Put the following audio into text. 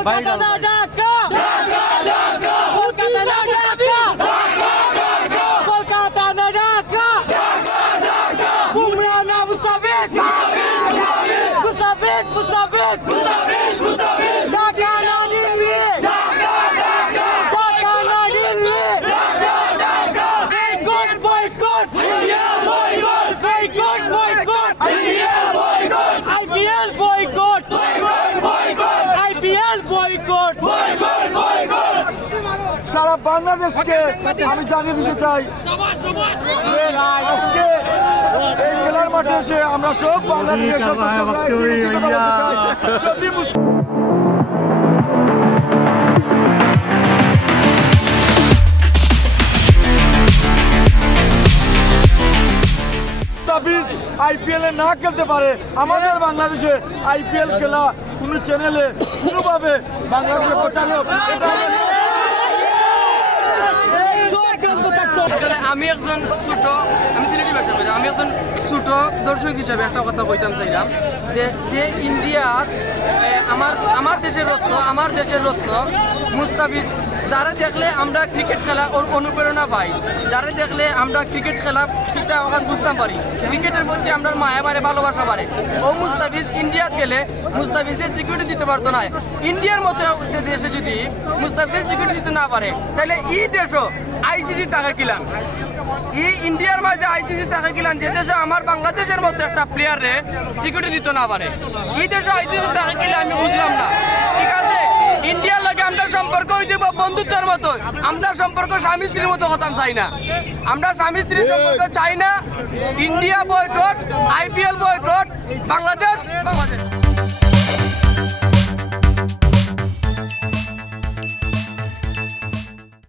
কলকাতা না ঢাকা কলকাতা না ঢাকা কলকাতা না ঢাকা বুমরা না মুস্তাফিজ ঢাকা না দিল্লি ঢাকা না দিল্লি boycott IPL boycott সারা বাংলাদেশকে আমি জানিয়ে দিতে চাই আজকে এই খেলার মাঠে এসে আমরা সব বাংলাদেশের যদি IPL এ না খেলতে পারে আমাদের বাংলাদেশে IPL খেলা কোনো চ্যানেলে কোনোভাবে বাংলাদেশে প্রচারক আসলে আমি একজন ছোট আমি সিলেটি ভাষা করি আমি একজন ছোট দর্শক হিসাবে একটা কথা কইতাম চাইলাম যে ইন্ডিয়ার আমার দেশের রত্ন মুস্তাফিজ যারা দেখলে আমরা ক্রিকেট খেলা ওর অনুপ্রেরণা পাই যারা দেখলে আমরা ক্রিকেট খেলা সেটা ওখানে বুঝতাম পারি ক্রিকেটের প্রতি আমরা মায়া বাড়ে ভালোবাসা বাড়ে ও মুস্তাফিজ ইন্ডিয়াত গেলে মুস্তাফিজদের সিকিউরিটি দিতে পারতো না ইন্ডিয়ার মতো দেশে যদি মুস্তাফিজের সিকিউরিটি দিতে না পারে তাহলে এই দেশও ICC টাকা কিলাম ইন্ডিয়ার মাঝে ICC টাকা কিলাম যে দেশে আমার বাংলাদেশের মতো একটা প্লেয়ারে সিকিউরিটি দিতে না পারে এই দেশে ICC টাকা কিলে আমি বুঝলাম না ঠিক আছে ইন্ডিয়ার লগে আমরা সম্পর্ক হইতে বন্ধুত্বের মতো আমরা সম্পর্ক স্বামী স্ত্রীর মতো কথা চাই না আমরা স্বামী স্ত্রীর সম্পর্ক চাই না India boycott IPL boycott Bangladesh